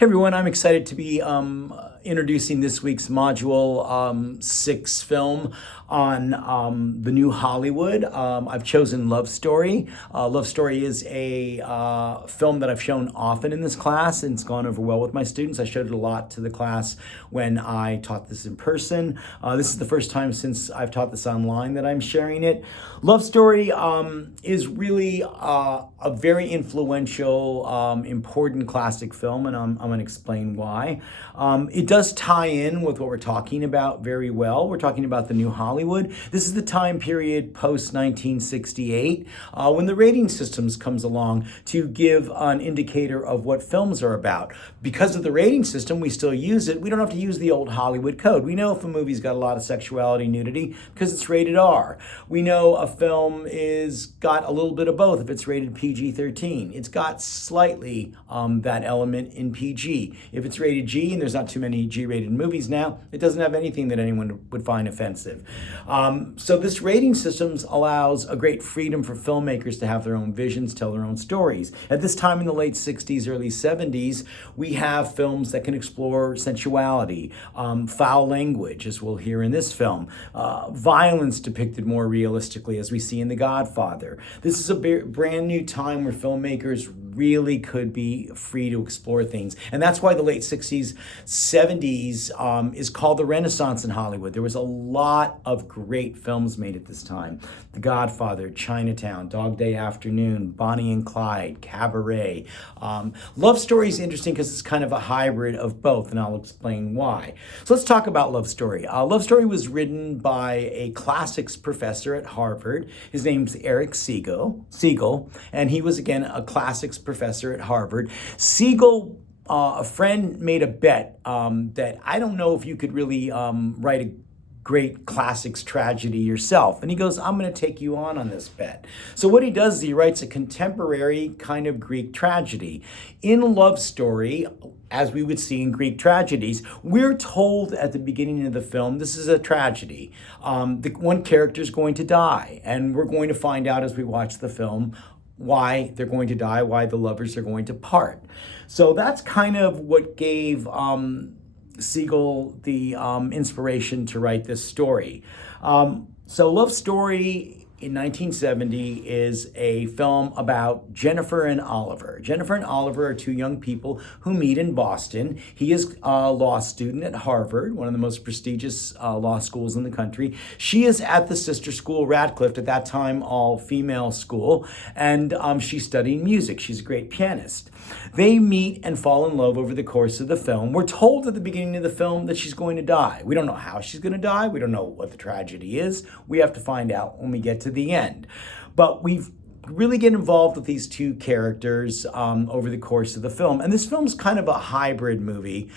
Hey everyone, I'm excited to be introducing this week's module 6 film on the new Hollywood. I've chosen Love Story. Love Story is a film that I've shown often in this class, and it's gone over well with my students. I showed it a lot to the class when I taught this in person. This is the first time since I've taught this online that I'm sharing it. Love Story is really a very influential, important classic film, and I'm going to explain why. It does tie in with what we're talking about very well. We're talking about the new Hollywood. This is the time period post 1968 when the rating systems comes along to give an indicator of what films are about. Because of the rating system, we still use it. We don't have to use the old Hollywood code. We know if a movie's got a lot of sexuality, nudity, because it's rated R. We know a film is got a little bit of both if it's rated PG-13. It's got slightly that element in PG. If it's rated G, and there's not too many G-rated movies now, it doesn't have anything that anyone would find offensive. So this rating system allows a great freedom for filmmakers to have their own visions, tell their own stories. At this time in the late 60s, early 70s, we have films that can explore sensuality, foul language, as we'll hear in this film, violence depicted more realistically, as we see in The Godfather. This is a brand new time where filmmakers really could be free to explore things. And that's why the late 60s, 70s is called the Renaissance in Hollywood. There was a lot of great films made at this time. The Godfather, Chinatown, Dog Day Afternoon, Bonnie and Clyde, Cabaret. Love Story is interesting because it's kind of a hybrid of both, and I'll explain why. So let's talk about Love Story. Love Story was written by a classics professor at Harvard. His name's Eric Siegel, and he was, again, a classics professor at Harvard. Siegel, a friend made a bet that I don't know if you could really write a great classics tragedy yourself. And he goes, I'm going to take you on this bet. So what he does is he writes a contemporary kind of Greek tragedy. In Love Story, as we would see in Greek tragedies, we're told at the beginning of the film, this is a tragedy. The one character is going to die, and we're going to find out as we watch the film why they're going to die, why the lovers are going to part. So that's kind of what gave Siegel the inspiration to write this story. So Love Story in 1970 is a film about Jennifer and Oliver. Jennifer and Oliver are two young people who meet in Boston. He is a law student at Harvard, one of the most prestigious law schools in the country. She is at the sister school, Radcliffe, at that time all-female school, and she's studying music. She's a great pianist. They meet and fall in love over the course of the film. We're told at the beginning of the film that she's going to die. We don't know how she's going to die. We don't know what the tragedy is. We have to find out when we get to the end. But we've really get involved with these two characters over the course of the film. And this film's kind of a hybrid movie.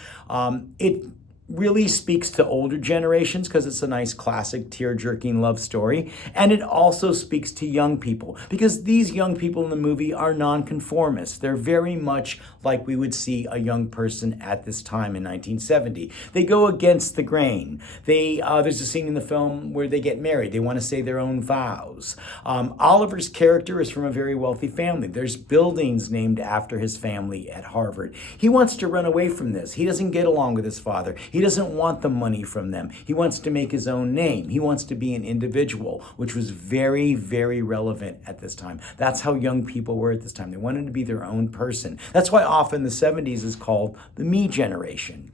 It really speaks to older generations because it's a nice classic tear-jerking love story. And it also speaks to young people because these young people in the movie are nonconformists. They're very much like we would see a young person at this time in 1970. They go against the grain. There's a scene in the film where they get married. They want to say their own vows. Oliver's character is from a very wealthy family. There's buildings named after his family at Harvard. He wants to run away from this. He doesn't get along with his father. He doesn't want the money from them. He wants to make his own name. He wants to be an individual, which was very, very relevant at this time. That's how young people were at this time. They wanted to be their own person. That's why often the 70s is called the me generation.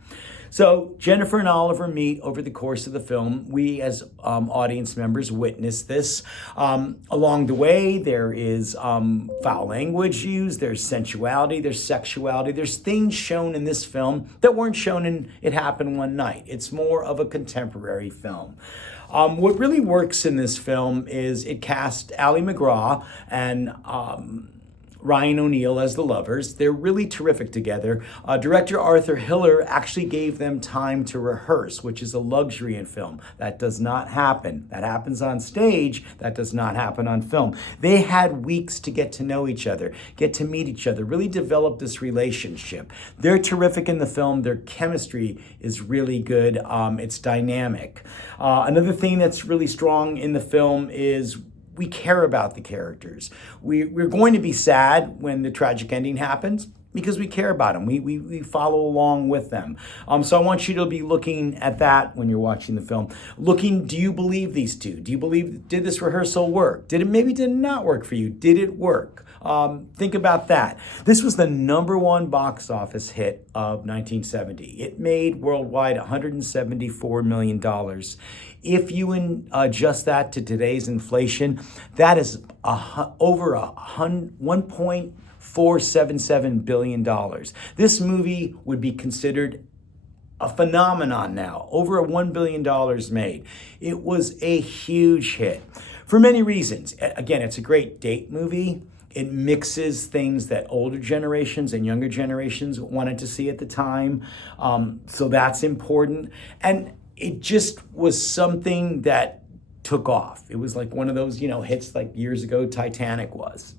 So Jennifer and Oliver meet over the course of the film. We as audience members witness this. Along the way, there is foul language used, there's sensuality, there's sexuality, there's things shown in this film that weren't shown in It Happened One Night. It's more of a contemporary film. What really works in this film is it cast Ali MacGraw and Ryan O'Neal as the lovers. They're really terrific together. Director Arthur Hiller actually gave them time to rehearse, which is a luxury in film. That does not happen. That happens on stage. That does not happen on film. They had weeks to get to know each other, get to meet each other, really develop this relationship. They're terrific in the film. Their chemistry is really good. It's dynamic. Another thing that's really strong in the film is we care about the characters. We're going to be sad when the tragic ending happens. because we care about them. We follow along with them. So I want you to be looking at that when you're watching the film. Looking, do you believe these two? Do you believe, did this rehearsal work? Did it not work for you? Did it work? Think about that. This was the #1 box office hit of 1970. It made worldwide $174 million. If you adjust that to today's inflation, that is over $1.477 billion. This movie would be considered a phenomenon now, over $1 billion made. It was a huge hit for many reasons. Again, it's a great date movie. It mixes things that older generations and younger generations wanted to see at the time. So that's important. And it just was something that took off. It was like one of those, hits like years ago Titanic was.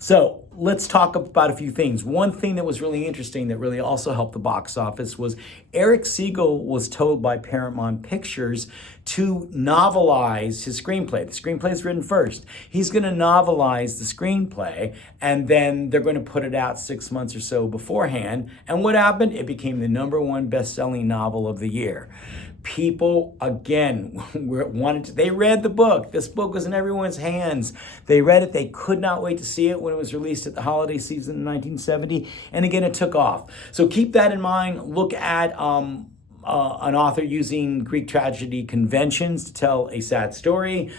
So let's talk about a few things. One thing that was really interesting that really also helped the box office was Eric Siegel was told by Paramount Pictures to novelize his screenplay. The screenplay is written first. He's going to novelize the screenplay, and then they're going to put it out 6 months or so beforehand. And what happened? It became the #1 best-selling novel of the year. People, again, they read the book. This book was in everyone's hands. They read it. They could not wait to see it when it was released at the holiday season in 1970. And again, it took off. So keep that in mind. Look at an author using Greek tragedy conventions to tell a sad story.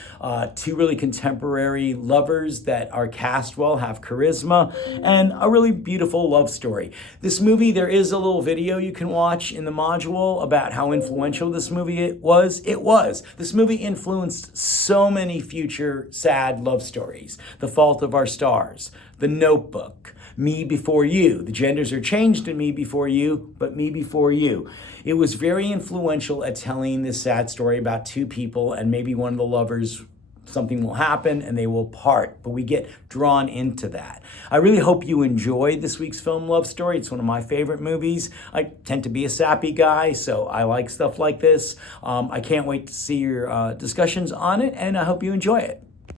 Two really contemporary lovers that are cast well, have charisma, and a really beautiful love story. This movie, there is a little video you can watch in the module about how influential this movie was. It was. This movie influenced so many future sad love stories. The Fault of Our Stars, The Notebook, Me Before You. The genders are changed in Me Before You, but Me Before You. It was very influential at telling this sad story about two people, and maybe one of the lovers, something will happen and they will part, but we get drawn into that. I really hope you enjoyed this week's film Love Story. It's one of my favorite movies. I tend to be a sappy guy, so I like stuff like this. I can't wait to see your discussions on it, and I hope you enjoy it.